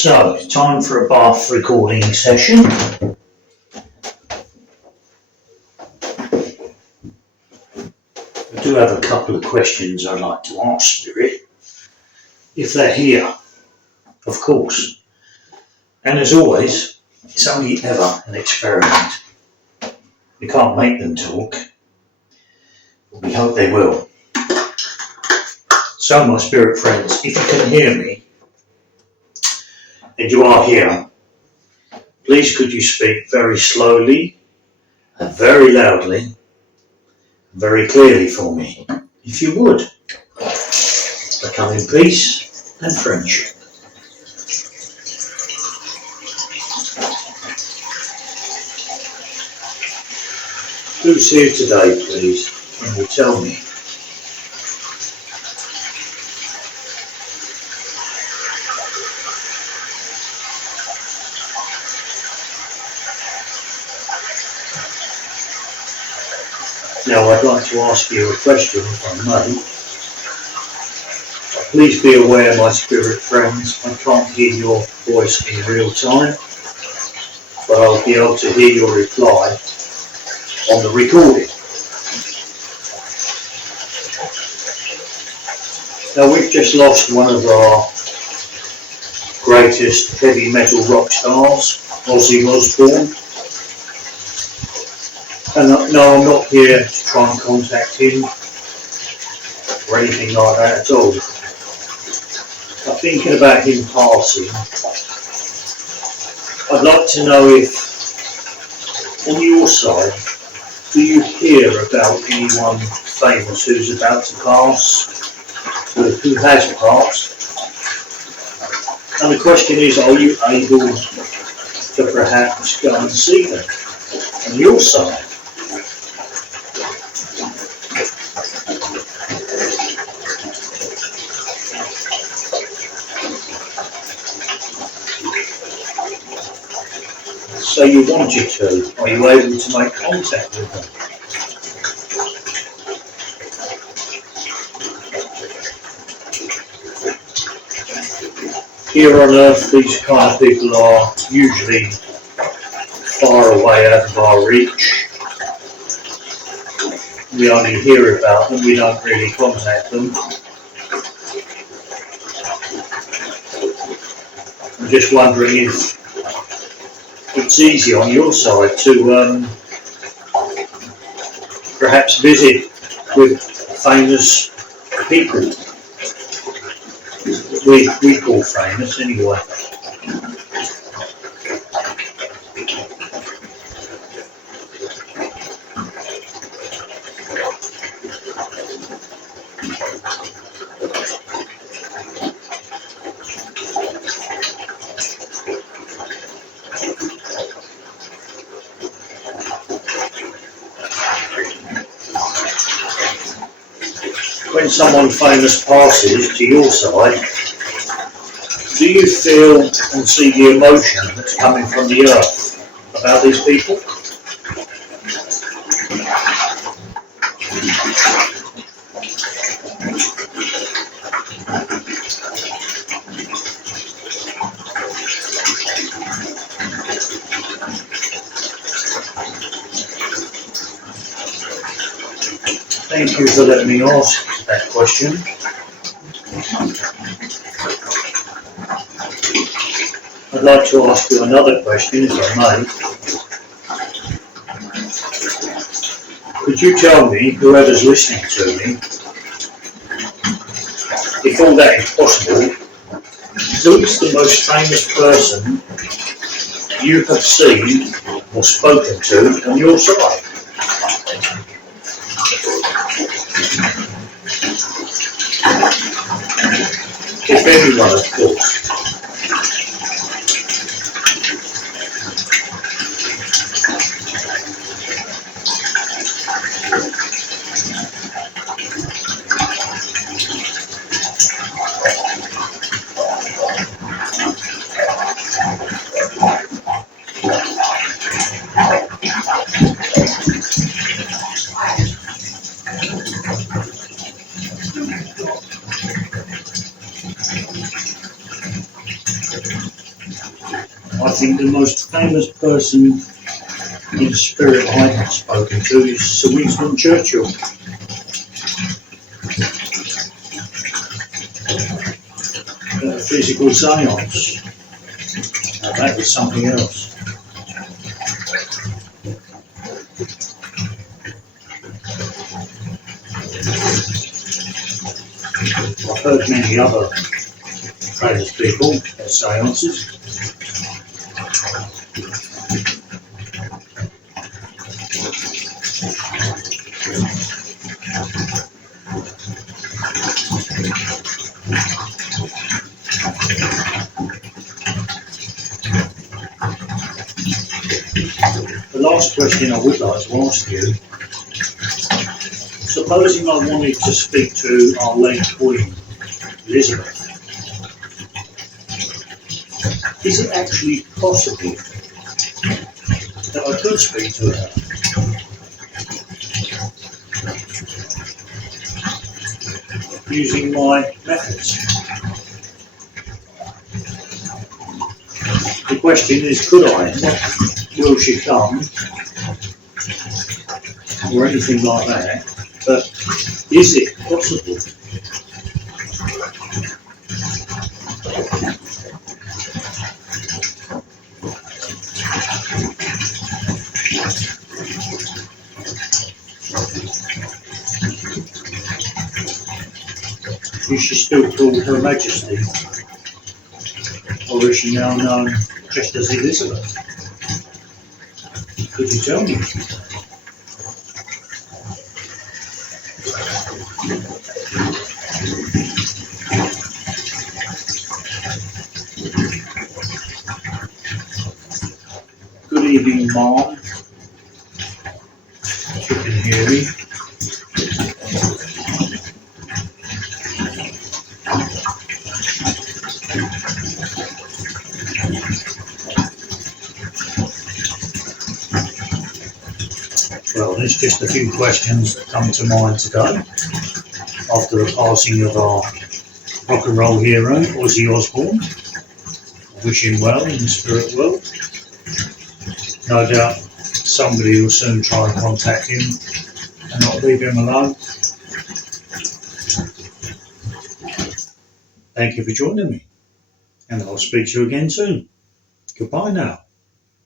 So, time for a bath recording session. I do have a couple of questions I'd like to ask Spirit, if they're here, of course. And as always, it's only ever an experiment. We can't make them talk, but we hope they will. So, my spirit friends, if you can hear me, and you are here, please could you speak very slowly and very loudly, very clearly for me, if you would. I come in peace and friendship. Who's here today, please, and will tell me? Now, I'd like to ask you a question, if I may. Please be aware, my spirit friends, I can't hear your voice in real time, but I'll be able to hear your reply on the recording. Now, we've just lost one of our greatest heavy metal rock stars, Ozzy Osbourne. And no, I'm not here to try and contact him or anything like that at all. I'm thinking about him passing. I'd like to know if, on your side, do you hear about anyone famous who's about to pass, who has passed? And the question is, are you able to perhaps go and see them on your side? So you wanted to, are you able to make contact with them? Here on Earth, these kind of people are usually far away out of our reach. We only hear about them, we don't really contact them. I'm just wondering if it's easy on your side to perhaps visit with famous people. We call famous anyway. When someone famous passes to your side, do you feel and see the emotion that's coming from the earth about these people? Thank you for letting me ask that question. I'd like to ask you another question, if I may. Could you tell me, whoever's listening to me, if all that is possible, who's the most famous person you have seen or spoken to on your side? If anyone, of course. I think the most famous person in spirit I have spoken to is Sir Winston Churchill. Physical seance. Now that was something else. I've heard many other famous people at seances. The last question I would like to ask you, supposing I wanted to speak to our late Queen, Elizabeth, is it actually possible that I could speak to her? Using my methods. The question is, could I? Not will she come or anything like that, but is it possible? Is she still called Her Majesty? Or is she now known just as Elizabeth? Could you tell me? Good evening, Mom. You can hear me. Well, there's just a few questions that come to mind today after the passing of our rock and roll hero, Ozzy Osbourne. I wish him well in the spirit world. No doubt somebody will soon try and contact him and not leave him alone. Thank you for joining me, and I'll speak to you again soon. Goodbye now.